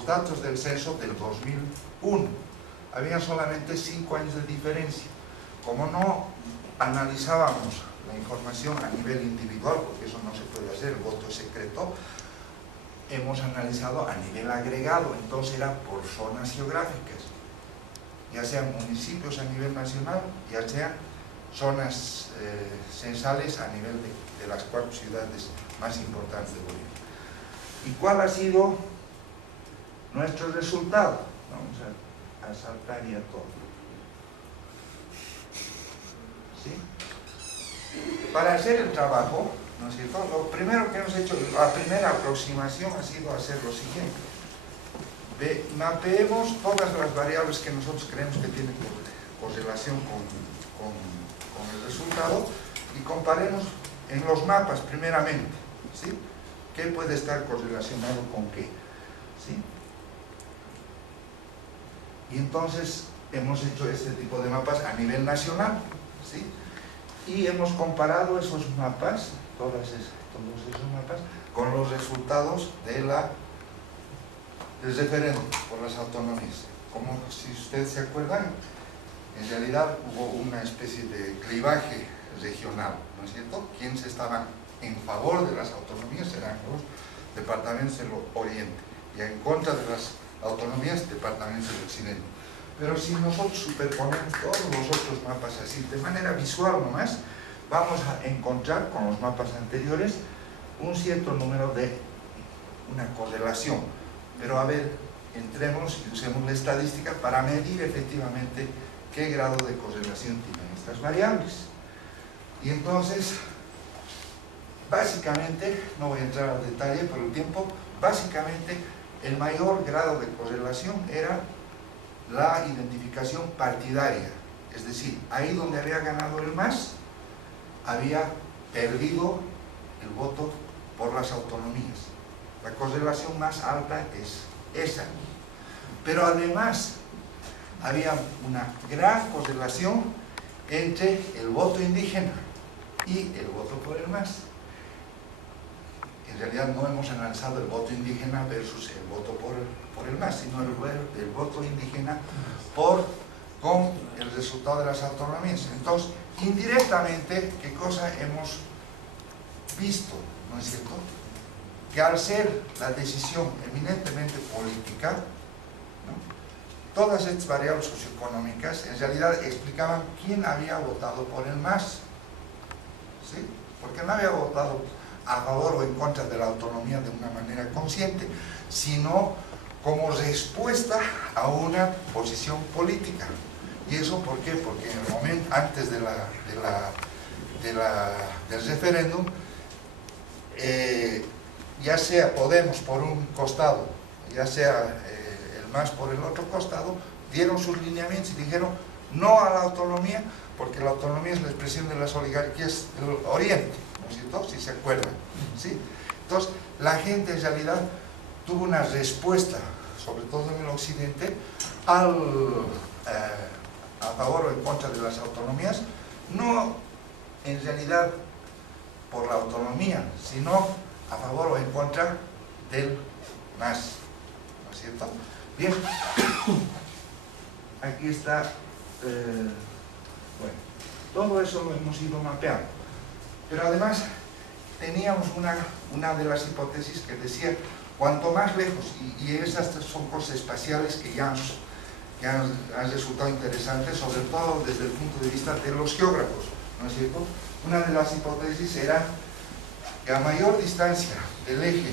los datos del censo del 2001. Había solamente 5 años de diferencia. Como no analizábamos la información a nivel individual, porque eso no se puede hacer, el voto es secreto, hemos analizado a nivel agregado, entonces era por zonas geográficas, ya sean municipios a nivel nacional, ya sean zonas censales a nivel de las 4 ciudades más importantes de Bolivia. ¿Y cuál ha sido nuestro resultado? Vamos a saltar ya todo. ¿Sí? Para hacer el trabajo, ¿no es cierto? Lo primero que hemos hecho, la primera aproximación ha sido hacer lo siguiente. Mapeemos todas las variables que nosotros creemos que tienen correlación con el resultado y comparemos en los mapas primeramente, ¿sí? ¿Qué puede estar correlacionado con qué? ¿Sí? Y entonces hemos hecho este tipo de mapas a nivel nacional, ¿sí? Y hemos comparado esos mapas, todos esos mapas, con los resultados del referéndum por las autonomías. Como si ustedes se acuerdan, en realidad hubo una especie de clivaje regional, ¿no es cierto? Quienes estaban en favor de las autonomías eran los departamentos del oriente y en contra de las autonomías, departamentos del occidente. Pero si nosotros superponemos todos los otros mapas así, de manera visual nomás, vamos a encontrar con los mapas anteriores un cierto número de una correlación. Pero a ver, entremos y usemos la estadística para medir efectivamente qué grado de correlación tienen estas variables. Y entonces, básicamente, no voy a entrar al detalle por el tiempo, básicamente el mayor grado de correlación era la identificación partidaria, es decir, ahí donde había ganado el MAS, había perdido el voto por las autonomías. La correlación más alta es esa. Pero además, había una gran correlación entre el voto indígena y el voto por el MAS. En realidad no hemos analizado el voto indígena versus el voto por el MAS, sino el voto indígena con el resultado de las autonomías. Entonces, indirectamente, ¿qué cosa hemos visto? ¿No es cierto? Que al ser la decisión eminentemente política, ¿no?, todas estas variables socioeconómicas en realidad explicaban quién había votado por el MAS, ¿sí? Porque no había votado a favor o en contra de la autonomía de una manera consciente, sino como respuesta a una posición política. ¿Y eso por qué? Porque en el momento antes del referéndum, ya sea Podemos por un costado, ya sea el MAS por el otro costado, dieron sus lineamientos y dijeron no a la autonomía, porque la autonomía es la expresión de las oligarquías del Oriente, ¿no es cierto? Si se acuerdan, ¿sí? Entonces, la gente en realidad tuvo una respuesta, sobre todo en el Occidente, a favor o en contra de las autonomías, no en realidad por la autonomía, sino a favor o en contra del MAS, ¿no es cierto? Bien, aquí está, bueno, todo eso lo hemos ido mapeando, pero además teníamos una de las hipótesis que decía, cuanto más lejos, y esas son cosas espaciales que ya han resultado interesantes, sobre todo desde el punto de vista de los geógrafos, ¿no es cierto? Una de las hipótesis era que a mayor distancia del eje,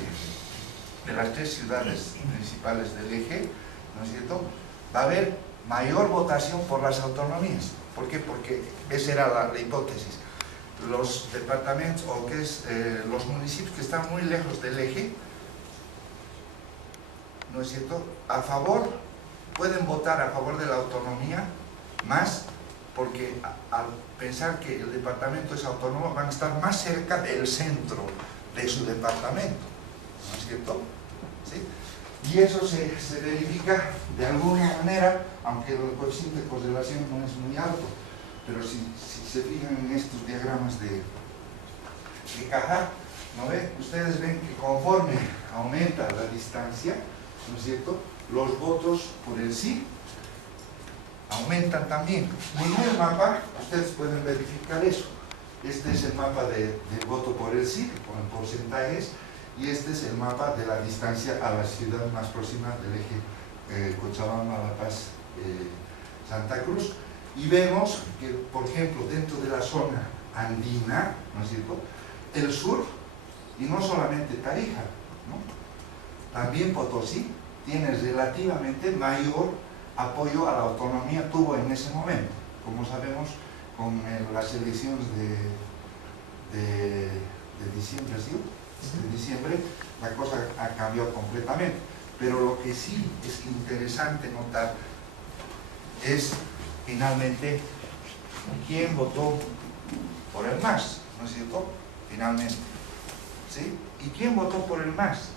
de las 3 ciudades principales del eje, ¿no es cierto?, va a haber mayor votación por las autonomías. ¿Por qué? Porque esa era la hipótesis. Los departamentos, o que es los municipios que están muy lejos del eje, ¿no es cierto?, pueden votar a favor de la autonomía más porque al pensar que el departamento es autónomo van a estar más cerca del centro de su departamento, ¿no es cierto? ¿Sí? Y eso se verifica de alguna manera, aunque el coeficiente de correlación no es muy alto, pero si se fijan en estos diagramas de caja, ¿no ve? Ustedes ven que conforme aumenta la distancia, ¿no es cierto?, los votos por el sí aumentan también. Y en el mapa, ustedes pueden verificar eso. Este es el mapa del voto por el sí, con porcentajes, y este es el mapa de la distancia a la ciudad más próxima del eje Cochabamba, La Paz, Santa Cruz. Y vemos que, por ejemplo, dentro de la zona andina, ¿no es cierto?, el sur, y no solamente Tarija, ¿no?, también Potosí, tiene relativamente mayor apoyo a la autonomía, tuvo en ese momento. Como sabemos, con las elecciones de diciembre, ¿sí?, de diciembre, la cosa ha cambiado completamente. Pero lo que sí es interesante notar es, finalmente, quién votó por el MAS, ¿no es cierto?, finalmente, ¿sí? ¿Y quién votó por el MAS?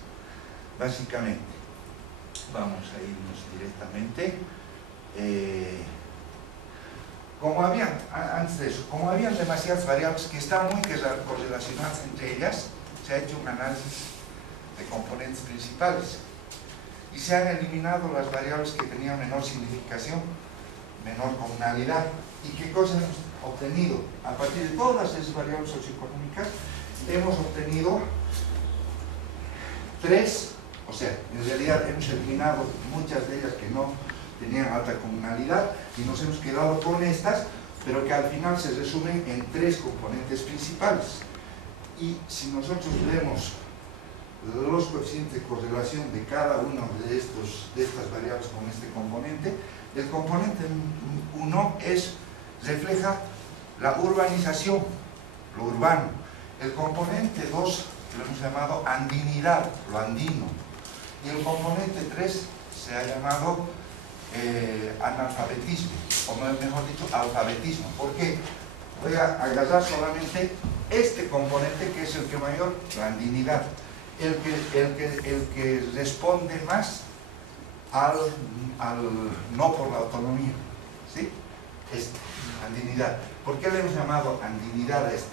Básicamente, vamos a irnos directamente. Antes de eso, como habían demasiadas variables que están muy correlacionadas entre ellas, se ha hecho un análisis de componentes principales y se han eliminado las variables que tenían menor significación, menor comunalidad. ¿Y qué cosas hemos obtenido? A partir de todas esas variables socioeconómicas, hemos obtenido 3, o sea, en realidad hemos eliminado muchas de ellas que no tenían alta comunalidad y nos hemos quedado con estas, pero que al final se resumen en 3 componentes principales. Y si nosotros vemos los coeficientes de correlación de cada uno de estas variables con este componente, el componente 1 refleja la urbanización, lo urbano. El componente 2 lo hemos llamado andinidad, lo andino. Y el componente 3 se ha llamado analfabetismo, o mejor dicho, alfabetismo. ¿Por qué? Voy a agarrar solamente este componente, que es el que mayor, la andinidad, el que responde más al no por la autonomía, ¿sí? Andinidad. ¿Por qué le hemos llamado andinidad a este?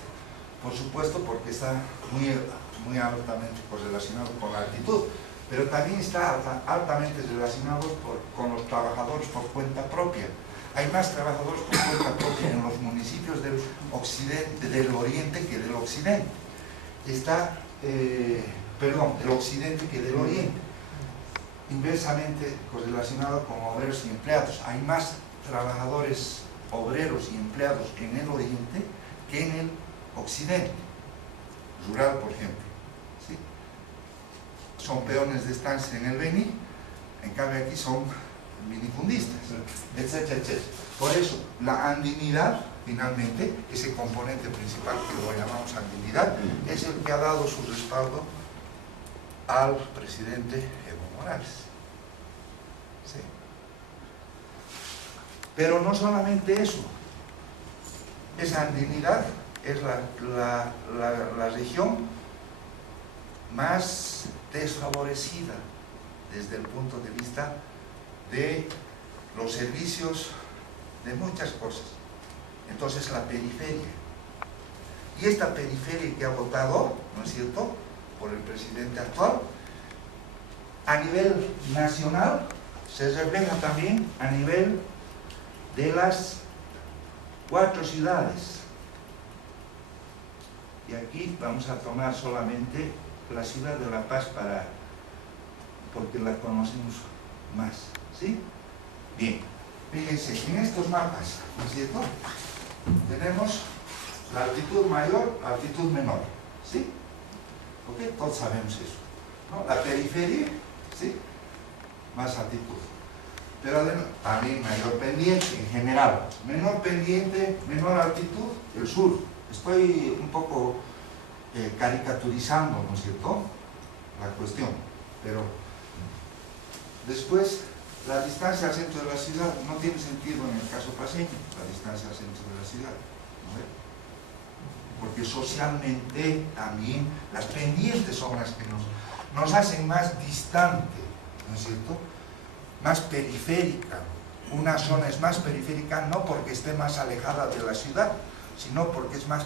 Por supuesto porque está muy altamente correlacionado con la altitud, pero también está altamente relacionado con los trabajadores por cuenta propia. Hay más trabajadores por cuenta propia en los municipios del oriente que del occidente. Del occidente que del oriente. Inversamente correlacionado con obreros y empleados. Hay más trabajadores, obreros y empleados en el oriente que en el occidente. Rural, por ejemplo. ¿Sí? Son peones de estancia en el Beni, en cambio aquí son minifundistas, etcétera, etcétera. Por eso, la andinidad, finalmente, ese componente principal que lo llamamos andinidad, es el que ha dado su respaldo al presidente Evo Morales. ¿Sí? Pero no solamente eso, esa andinidad es la región más desfavorecida desde el punto de vista de los servicios, de muchas cosas. Entonces, la periferia. Y esta periferia que ha votado, ¿no es cierto?, por el presidente actual, a nivel nacional, se refleja también a nivel de las 4 ciudades. Y aquí vamos a tomar solamente la ciudad de La Paz porque la conocemos más, ¿sí? Bien, fíjense, en estos mapas, ¿no es cierto?, tenemos la altitud mayor, la altitud menor, ¿sí? ¿Ok? Todos sabemos eso, ¿no? La periferia, ¿sí?, más altitud. Pero también mayor pendiente en general. Menor pendiente, menor altitud, el sur. Estoy un poco caricaturizando, ¿no es cierto?, la cuestión. Pero después, la distancia al centro de la ciudad no tiene sentido en el caso paseño, la distancia al centro de la ciudad, ¿no? Porque socialmente también las pendientes son las que nos hacen más distante, ¿no es cierto?, más periférica. Una zona es más periférica no porque esté más alejada de la ciudad, sino porque es más